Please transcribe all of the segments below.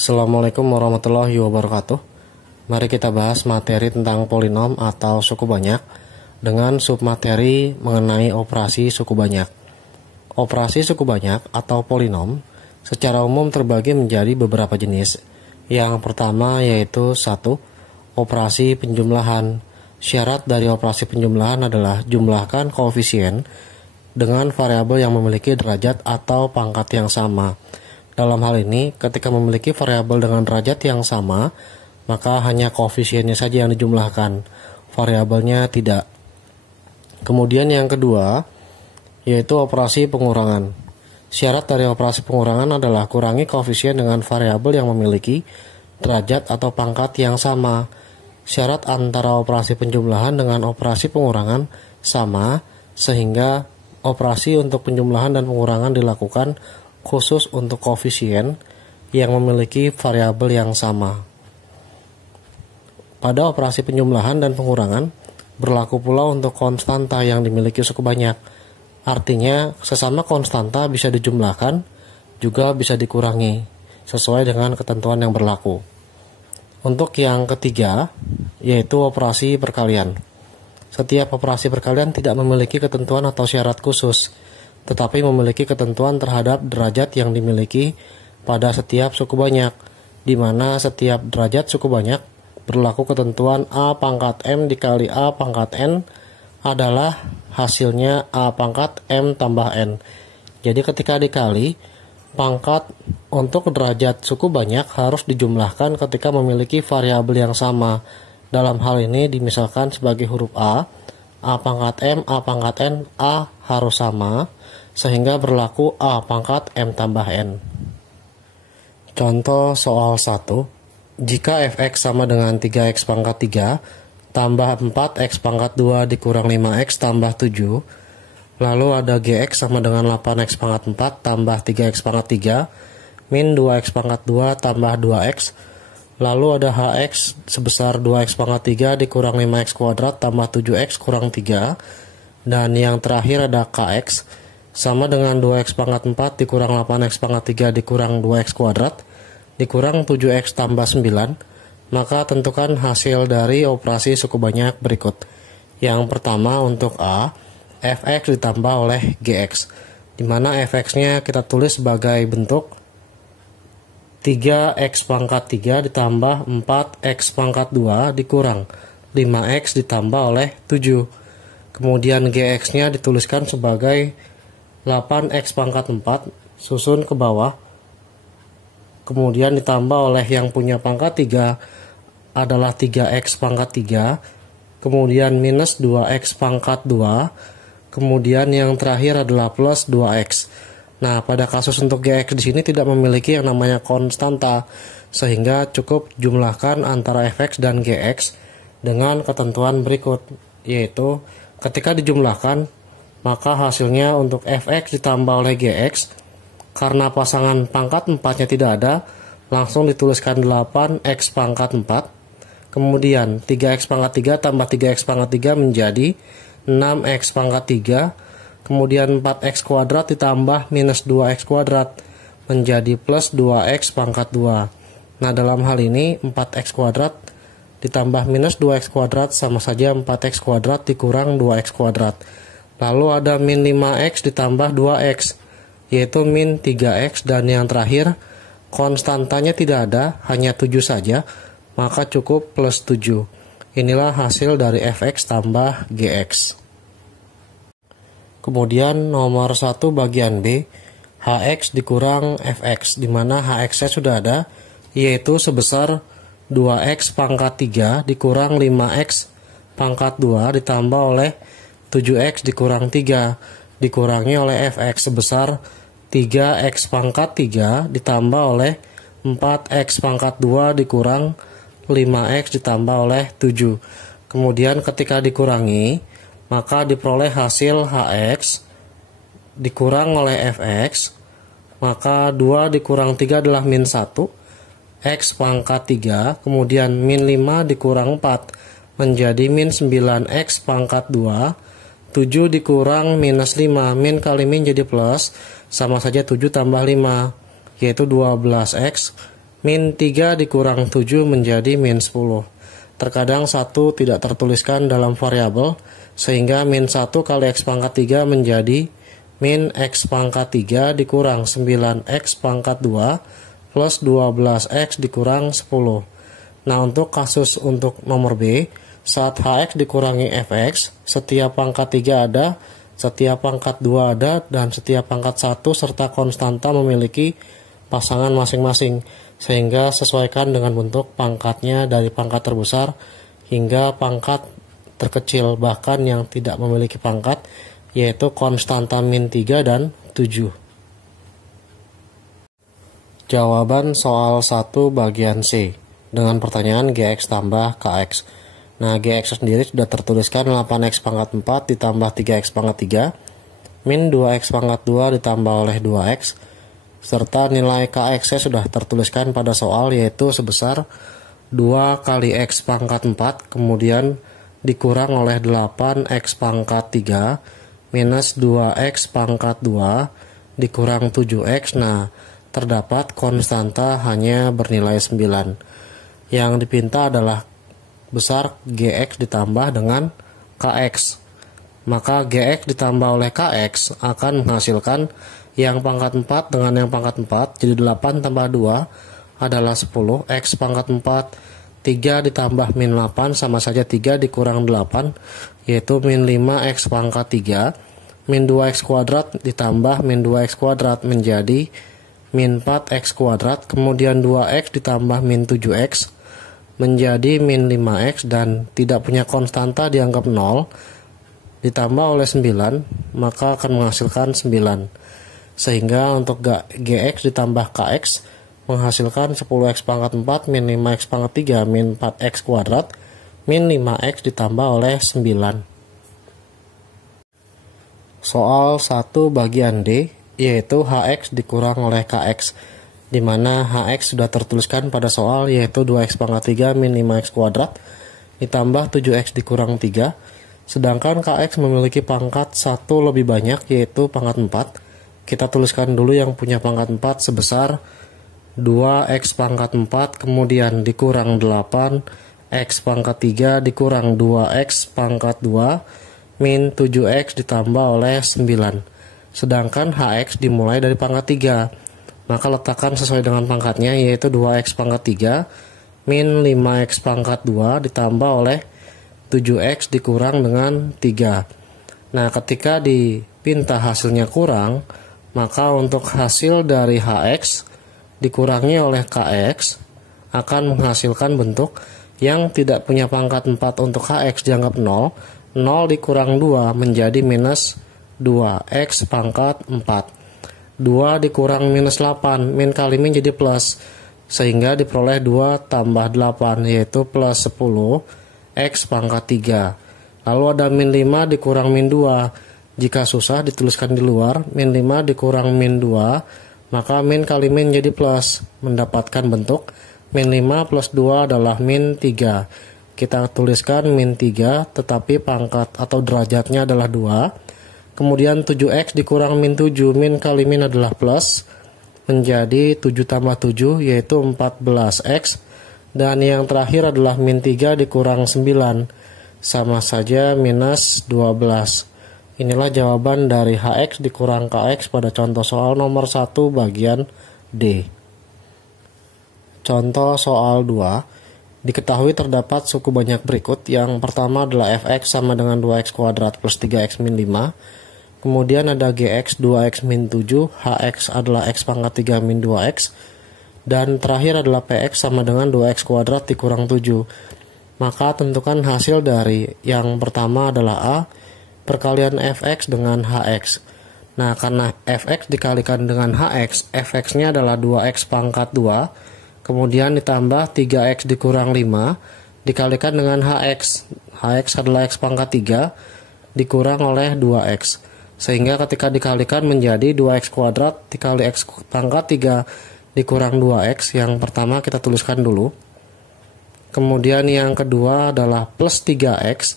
Assalamualaikum warahmatullahi wabarakatuh. Mari kita bahas materi tentang polinom atau suku banyak dengan submateri mengenai operasi suku banyak. Operasi suku banyak atau polinom secara umum terbagi menjadi beberapa jenis. Yang pertama yaitu 1. Operasi penjumlahan. Syarat dari operasi penjumlahan adalah jumlahkan koefisien dengan variabel yang memiliki derajat atau pangkat yang sama. Dalam hal ini, ketika memiliki variabel dengan derajat yang sama, maka hanya koefisiennya saja yang dijumlahkan, variabelnya tidak. Kemudian yang kedua, yaitu operasi pengurangan. Syarat dari operasi pengurangan adalah kurangi koefisien dengan variabel yang memiliki derajat atau pangkat yang sama. Syarat antara operasi penjumlahan dengan operasi pengurangan sama, sehingga operasi untuk penjumlahan dan pengurangan dilakukan khusus untuk koefisien yang memiliki variabel yang sama. Pada operasi penjumlahan dan pengurangan berlaku pula untuk konstanta yang dimiliki suku banyak. Artinya sesama konstanta bisa dijumlahkan juga bisa dikurangi sesuai dengan ketentuan yang berlaku. Untuk yang ketiga yaitu operasi perkalian. Setiap operasi perkalian tidak memiliki ketentuan atau syarat khusus, tetapi memiliki ketentuan terhadap derajat yang dimiliki pada setiap suku banyak, di mana setiap derajat suku banyak berlaku ketentuan A pangkat M dikali A pangkat N adalah hasilnya A pangkat M tambah N. Jadi ketika dikali, pangkat untuk derajat suku banyak harus dijumlahkan ketika memiliki variabel yang sama. Dalam hal ini dimisalkan sebagai huruf A pangkat M, A pangkat N, A harus sama, sehingga berlaku A pangkat M tambah N. Contoh soal 1. Jika fx sama dengan 3x pangkat 3 tambah 4x pangkat 2 dikurang 5x tambah 7, lalu ada gx sama dengan 8x pangkat 4 tambah 3x pangkat 3 min 2x pangkat 2 tambah 2x, lalu ada hx sebesar 2x pangkat 3 dikurang 5x kuadrat tambah 7x kurang 3, dan yang terakhir ada kx sama dengan 2x pangkat 4 dikurang 8x pangkat 3 dikurang 2x kuadrat dikurang 7x tambah 9, maka tentukan hasil dari operasi suku banyak berikut. Yang pertama untuk A, fx ditambah oleh gx, di mana fx-nya kita tulis sebagai bentuk 3x pangkat 3 ditambah 4x pangkat 2 dikurang 5x ditambah oleh 7. Kemudian gx-nya dituliskan sebagai 8x pangkat 4 susun ke bawah, kemudian ditambah oleh yang punya pangkat 3 adalah 3x pangkat 3, kemudian minus 2x pangkat 2, kemudian yang terakhir adalah plus 2x. Nah, pada kasus untuk gx di sini tidak memiliki yang namanya konstanta, sehingga cukup jumlahkan antara fx dan gx dengan ketentuan berikut, yaitu ketika dijumlahkan maka hasilnya untuk fx ditambah oleh gx, karena pasangan pangkat 4-nya tidak ada, langsung dituliskan 8x pangkat 4, kemudian 3x pangkat 3 tambah 3x pangkat 3 menjadi 6x pangkat 3, kemudian 4x kuadrat ditambah minus 2x kuadrat menjadi plus 2x pangkat 2. Nah, dalam hal ini 4x kuadrat ditambah minus 2x kuadrat sama saja 4x kuadrat dikurang 2x kuadrat. Lalu ada min 5x ditambah 2x, yaitu min 3x, dan yang terakhir konstantanya tidak ada, hanya 7 saja, maka cukup plus 7. Inilah hasil dari fx tambah gx. Kemudian nomor 1 bagian B, hx dikurang fx, di mana hx-nya sudah ada, yaitu sebesar 2x pangkat 3 dikurang 5x pangkat 2 ditambah oleh 7x dikurang 3 dikurangi oleh fx sebesar 3x pangkat 3 ditambah oleh 4x pangkat 2 dikurang 5x ditambah oleh 7. Kemudian ketika dikurangi, maka diperoleh hasil hx dikurang oleh fx, maka 2 dikurang 3 adalah min 1, x pangkat 3, kemudian min 5 dikurang 4 menjadi min 9x pangkat 2, 7 dikurang minus 5, min kali min jadi plus, sama saja 7 tambah 5, yaitu 12x Min 3 dikurang 7 menjadi min 10. Terkadang 1 tidak tertuliskan dalam variabel, sehingga min 1 kali X pangkat 3 menjadi min X pangkat 3 dikurang 9X pangkat 2 plus 12X dikurang 10. Nah, untuk kasus untuk nomor B, saat HX dikurangi FX, setiap pangkat 3 ada, setiap pangkat 2 ada, dan setiap pangkat 1 serta konstanta memiliki pasangan masing-masing, sehingga sesuaikan dengan bentuk pangkatnya dari pangkat terbesar hingga pangkat terkecil, bahkan yang tidak memiliki pangkat, yaitu konstanta min 3 dan 7. Jawaban soal 1 bagian C dengan pertanyaan GX tambah KX. Nah, GX sendiri sudah tertuliskan 8X pangkat 4 ditambah 3X pangkat 3 min 2X pangkat 2 ditambah oleh 2X, serta nilai KX sudah tertuliskan pada soal, yaitu sebesar 2 kali X pangkat 4 kemudian dikurang oleh 8X pangkat 3 minus 2X pangkat 2 dikurang 7X. Nah, terdapat konstanta hanya bernilai 9. Yang dipinta adalah besar GX ditambah dengan KX. Maka GX ditambah oleh KX akan menghasilkan yang pangkat 4 dengan yang pangkat 4, jadi 8 tambah 2 adalah 10. X pangkat 4, 3 ditambah min 8 sama saja 3 dikurang 8, yaitu min 5X pangkat 3. Min 2X kuadrat ditambah min 2X kuadrat menjadi min 4X kuadrat, kemudian 2X ditambah min 7X menjadi min 5X, dan tidak punya konstanta dianggap 0, ditambah oleh 9, maka akan menghasilkan 9. Sehingga untuk GX ditambah KX menghasilkan 10X pangkat 4 min 5X pangkat 3 min 4X kuadrat min 5X ditambah oleh 9. Soal 1 bagian D, yaitu HX dikurang oleh KX, di mana HX sudah tertuliskan pada soal, yaitu 2X pangkat 3 min 5X kuadrat ditambah 7X dikurang 3, sedangkan KX memiliki pangkat 1 lebih banyak, yaitu pangkat 4. Kita tuliskan dulu yang punya pangkat 4 sebesar 2X pangkat 4 kemudian dikurang 8X pangkat 3 dikurang 2X pangkat 2 min 7X ditambah oleh 9. Sedangkan HX dimulai dari pangkat 3. Maka letakkan sesuai dengan pangkatnya, yaitu 2X pangkat 3 min 5X pangkat 2 ditambah oleh 7X dikurang dengan 3. Nah, ketika dipinta hasilnya kurang, maka untuk hasil dari HX dikurangi oleh KX akan menghasilkan bentuk yang tidak punya pangkat 4 untuk HX dianggap 0. 0 dikurang 2 menjadi minus 2X pangkat 4. 2 dikurang minus 8, min kali min jadi plus, sehingga diperoleh 2 tambah 8, yaitu plus 10 X pangkat 3. Lalu ada min 5 dikurang min 2, jika susah dituliskan di luar, min 5 dikurang min 2, maka min kali min jadi plus, mendapatkan bentuk min 5 plus 2 adalah min 3. Kita tuliskan min 3, tetapi pangkat atau derajatnya adalah 2. Kemudian 7X dikurang min 7, min kali min adalah plus, menjadi 7 tambah 7, yaitu 14X. Dan yang terakhir adalah min 3 dikurang 9, sama saja minus 12. Inilah jawaban dari HX dikurang KX pada contoh soal nomor 1 bagian D. Contoh soal 2. Diketahui terdapat suku banyak berikut. Yang pertama adalah fx sama dengan 2x kuadrat plus 3x min 5. Kemudian ada gx 2x min 7, hx adalah x pangkat 3 min 2x, dan terakhir adalah px sama dengan 2x kuadrat dikurang 7. Maka tentukan hasil dari yang pertama adalah A, perkalian fx dengan hx. Nah, karena fx dikalikan dengan hx, fx-nya adalah 2x pangkat 2, kemudian ditambah 3x dikurang 5, dikalikan dengan hx. Hx adalah x pangkat 3, dikurang oleh 2x. Sehingga ketika dikalikan menjadi 2x kuadrat dikali x pangkat 3 dikurang 2x. Yang pertama kita tuliskan dulu. Kemudian yang kedua adalah plus 3x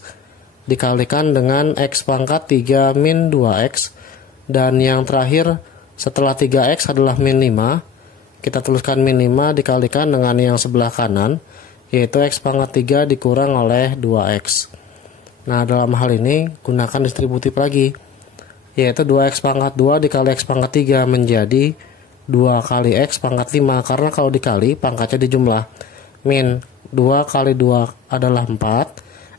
dikalikan dengan x pangkat 3 min 2x. Dan yang terakhir setelah 3x adalah min 5. kita tuliskan min 5 dikalikan dengan yang sebelah kanan, yaitu X pangkat 3 dikurang oleh 2X. Nah, dalam hal ini gunakan distributif lagi, yaitu 2X pangkat 2 dikali X pangkat 3 menjadi 2 kali X pangkat 5, karena kalau dikali pangkatnya dijumlah. Min 2 kali 2 adalah 4,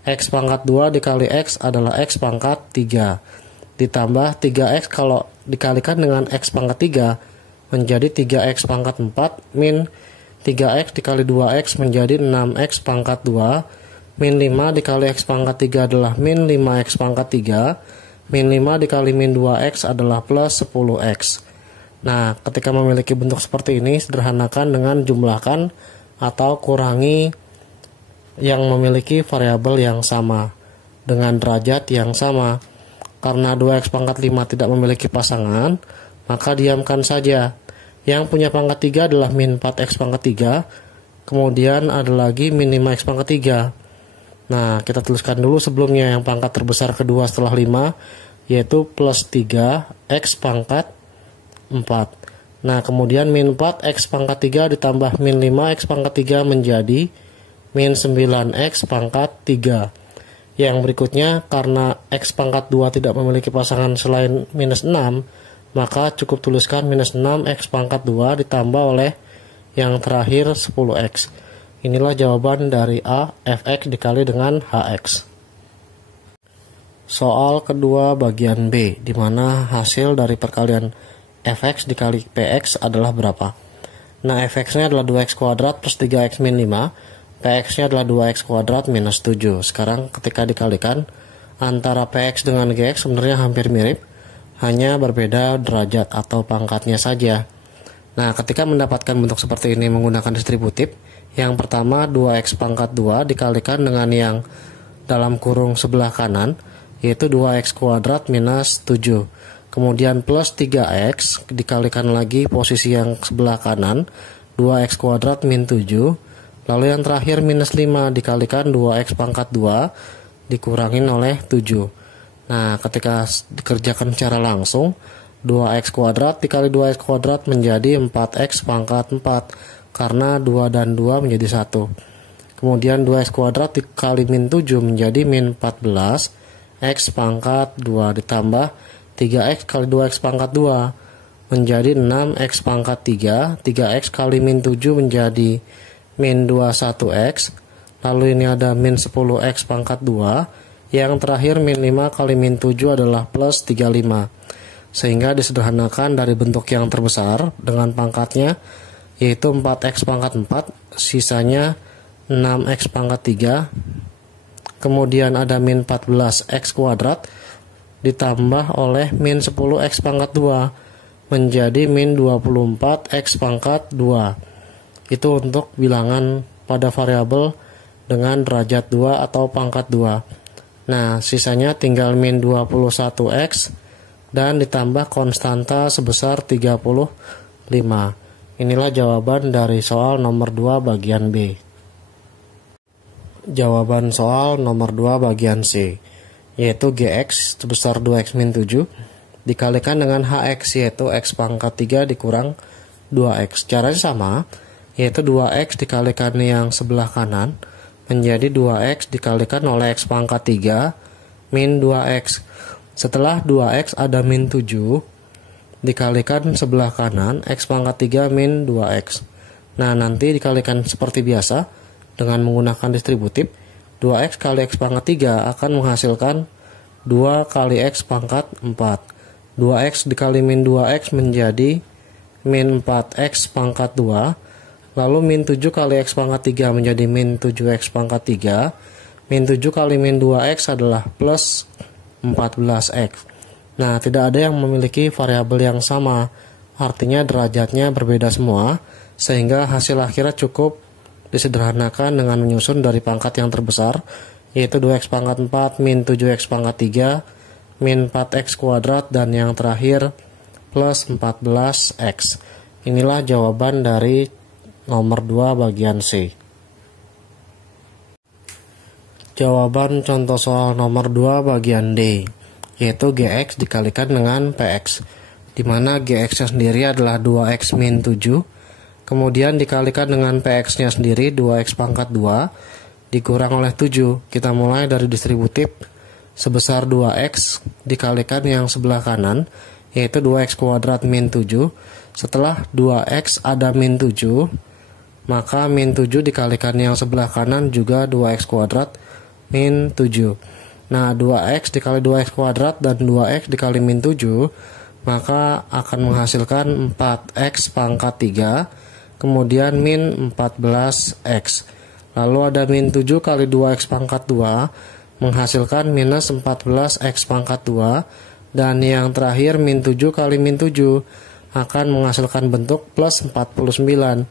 X pangkat 2 dikali X adalah X pangkat 3, ditambah 3X kalau dikalikan dengan X pangkat 3 menjadi 3X pangkat 4, min 3X dikali 2X menjadi 6X pangkat 2, min 5 dikali X pangkat 3 adalah min 5X pangkat 3, min 5 dikali min 2X adalah plus 10X. Nah, ketika memiliki bentuk seperti ini, sederhanakan dengan jumlahkan atau kurangi yang memiliki variabel yang sama dengan derajat yang sama. Karena 2X pangkat 5 tidak memiliki pasangan, maka diamkan saja. Yang punya pangkat 3 adalah min 4X pangkat 3, kemudian ada lagi min 5X pangkat 3. Nah, kita tuliskan dulu sebelumnya yang pangkat terbesar kedua setelah 5, yaitu plus 3X pangkat 4. Nah, kemudian min 4X pangkat 3 ditambah min 5X pangkat 3 menjadi min 9X pangkat 3. Yang berikutnya, karena X pangkat 2 tidak memiliki pasangan selain minus 6, maka cukup tuliskan minus 6X pangkat 2 ditambah oleh yang terakhir 10X. Inilah jawaban dari A, Fx dikali dengan Hx. Soal kedua bagian B, di mana hasil dari perkalian Fx dikali Px adalah berapa? Nah, Fx-nya adalah 2x kuadrat plus 3x min 5, Px-nya adalah 2x kuadrat minus 7. Sekarang ketika dikalikan, antara Px dengan Gx sebenarnya hampir mirip, hanya berbeda derajat atau pangkatnya saja. Nah, ketika mendapatkan bentuk seperti ini menggunakan distributif, yang pertama 2x pangkat 2 dikalikan dengan yang dalam kurung sebelah kanan, yaitu 2x kuadrat minus 7. Kemudian plus 3x dikalikan lagi posisi yang sebelah kanan, 2x kuadrat min 7. Lalu yang terakhir minus 5 dikalikan 2x pangkat 2 dikurangin oleh 7. Nah, ketika dikerjakan secara langsung, 2x kuadrat dikali 2x kuadrat menjadi 4x pangkat 4, karena 2 dan 2 menjadi 1. Kemudian 2x kuadrat dikali min 7 menjadi min 14, x pangkat 2 ditambah 3x kali 2x pangkat 2 menjadi 6x pangkat 3, 3x kali min 7 menjadi min 21x, lalu ini ada min 10x pangkat 2, yang terakhir min 5 kali min 7 adalah plus 35. Sehingga disederhanakan dari bentuk yang terbesar dengan pangkatnya, yaitu 4x pangkat 4, sisanya 6x pangkat 3. Kemudian ada min 14x kuadrat ditambah oleh min 10x pangkat 2 menjadi min 24x pangkat 2. Itu untuk bilangan pada variabel dengan derajat 2 atau pangkat 2. Nah, sisanya tinggal min 21x dan ditambah konstanta sebesar 35. Inilah jawaban dari soal nomor 2 bagian B. Jawaban soal nomor 2 bagian C, yaitu Gx sebesar 2x min 7 dikalikan dengan Hx, yaitu x pangkat 3 dikurang 2x. Caranya sama, yaitu 2x dikalikan yang sebelah kanan menjadi 2x dikalikan oleh x pangkat 3 min 2x. Setelah 2x ada min 7 dikalikan sebelah kanan x pangkat 3 min 2x. Nah, nanti dikalikan seperti biasa dengan menggunakan distributif. 2x kali x pangkat 3 akan menghasilkan 2 kali x pangkat 4. 2x dikali min 2x menjadi min 4x pangkat 2. Lalu min 7 kali x pangkat 3 menjadi min 7x pangkat 3. Min 7 kali min 2x adalah plus 14x. Nah, tidak ada yang memiliki variabel yang sama, artinya derajatnya berbeda semua, sehingga hasil akhirnya cukup disederhanakan dengan menyusun dari pangkat yang terbesar, yaitu 2x pangkat 4 min 7x pangkat 3 min 4x kuadrat, dan yang terakhir plus 14x. Inilah jawaban dari nomor 2 bagian C. Jawaban contoh soal nomor 2 bagian D, yaitu Gx dikalikan dengan Px, di mana Gx sendiri adalah 2x min 7 kemudian dikalikan dengan PX-nya sendiri 2X pangkat 2 dikurang oleh 7. Kita mulai dari distributif sebesar 2X dikalikan yang sebelah kanan, yaitu 2X kuadrat min 7. Setelah 2X ada min 7, maka min 7 dikalikan yang sebelah kanan juga 2X kuadrat min 7. Nah, 2X dikali 2X kuadrat dan 2X dikali min 7, maka akan menghasilkan 4X pangkat 3, kemudian min 14X. Lalu ada min 7 kali 2X pangkat 2, menghasilkan minus 14X pangkat 2, dan yang terakhir min 7 kali min 7 akan menghasilkan bentuk plus 49.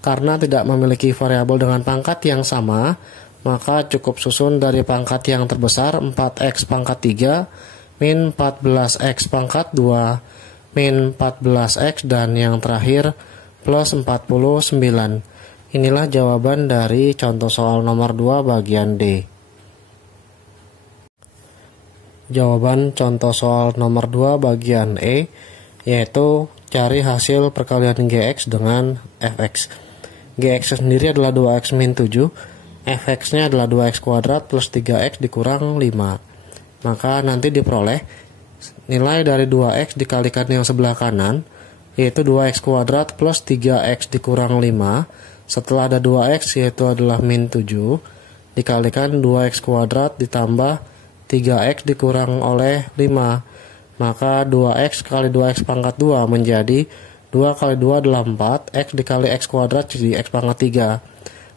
Karena tidak memiliki variabel dengan pangkat yang sama, maka cukup susun dari pangkat yang terbesar 4X pangkat 3 min 14X pangkat 2 min 14X, dan yang terakhir plus 49. Inilah jawaban dari contoh soal nomor 2 bagian D. Jawaban contoh soal nomor 2 bagian E, yaitu cari hasil perkalian GX dengan Fx. GX sendiri adalah 2X min 7, Fx-nya adalah 2X kuadrat plus 3X dikurang 5. Maka nanti diperoleh nilai dari 2X dikalikan yang sebelah kanan, yaitu 2X kuadrat plus 3X dikurang 5. Setelah ada 2X, yaitu adalah min 7, dikalikan 2X kuadrat ditambah 3X dikurang oleh 5. Maka 2X kali 2X pangkat 2 menjadi 2 kali 2 adalah 4, X dikali X kuadrat jadi X pangkat 3.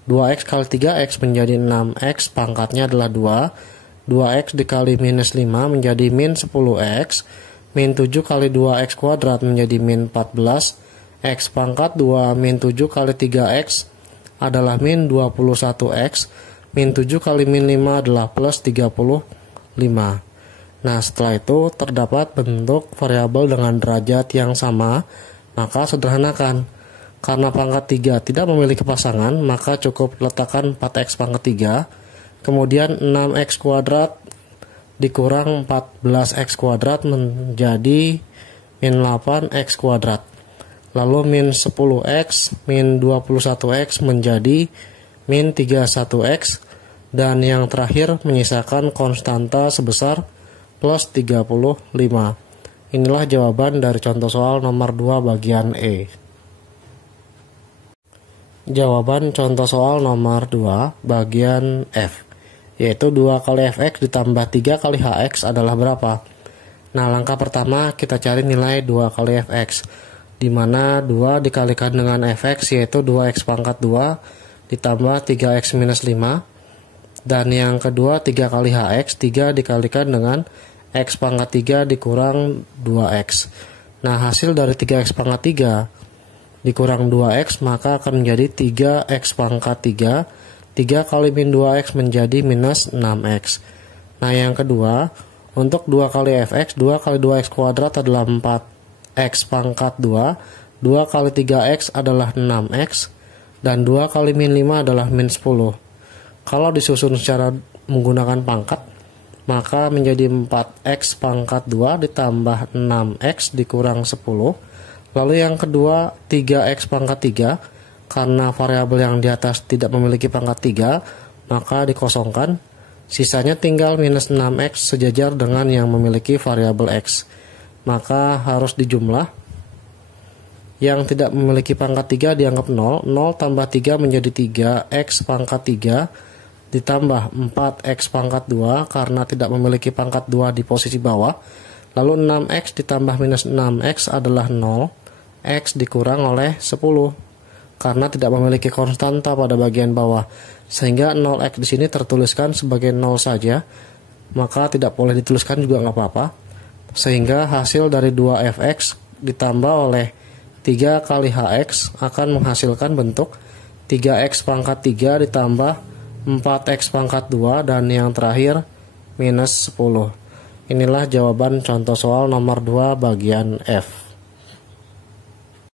2X kali 3X menjadi 6X, pangkatnya adalah 2. 2X dikali minus 5 menjadi min 10X. Min 7 kali 2X kuadrat menjadi min 14. X pangkat 2 min 7 kali 3X adalah min 21X. Min 7 kali min 5 adalah plus 35. Nah, setelah itu terdapat bentuk variabel dengan derajat yang sama, maka sederhanakan. Karena pangkat 3 tidak memiliki pasangan, maka cukup letakkan 4X pangkat 3, kemudian 6X kuadrat dikurang 14X kuadrat menjadi min 8X kuadrat. Lalu min 10X, min 21X menjadi min 31X, dan yang terakhir menyisakan konstanta sebesar plus 35. Inilah jawaban dari contoh soal nomor 2 bagian E. Jawaban contoh soal nomor 2 bagian F, yaitu 2 kali Fx ditambah 3 kali Hx adalah berapa? Nah, langkah pertama kita cari nilai 2 kali Fx, di mana 2 dikalikan dengan Fx yaitu 2X pangkat 2 ditambah 3X minus 5, dan yang kedua 3 kali Hx, 3 dikalikan dengan X pangkat 3 dikurang 2X. Nah, hasil dari 3X pangkat 3 dikurang 2X maka akan menjadi 3X pangkat 3. 3 kali min 2X menjadi minus 6X. Nah, yang kedua, untuk 2 kali Fx, 2 kali 2X kuadrat adalah 4X pangkat 2, 2 kali 3X adalah 6X, dan 2 kali min 5 adalah min 10. Kalau disusun secara menggunakan pangkat, maka menjadi 4X pangkat 2 ditambah 6X dikurang 10. Lalu yang kedua 3X pangkat 3, karena variabel yang di atas tidak memiliki pangkat 3, maka dikosongkan. Sisanya tinggal minus 6X sejajar dengan yang memiliki variabel X. Maka harus dijumlah. Yang tidak memiliki pangkat 3 dianggap 0. 0 tambah 3 menjadi 3X pangkat 3 ditambah 4X pangkat 2 karena tidak memiliki pangkat 2 di posisi bawah. Lalu 6X ditambah minus 6X adalah 0. X dikurang oleh 10 karena tidak memiliki konstanta pada bagian bawah, sehingga 0X di sini tertuliskan sebagai 0 saja, maka tidak boleh dituliskan juga nggak apa-apa, sehingga hasil dari 2Fx ditambah oleh 3 kali Hx akan menghasilkan bentuk 3X pangkat 3 ditambah 4X pangkat 2, dan yang terakhir minus 10. Inilah jawaban contoh soal nomor 2 bagian F.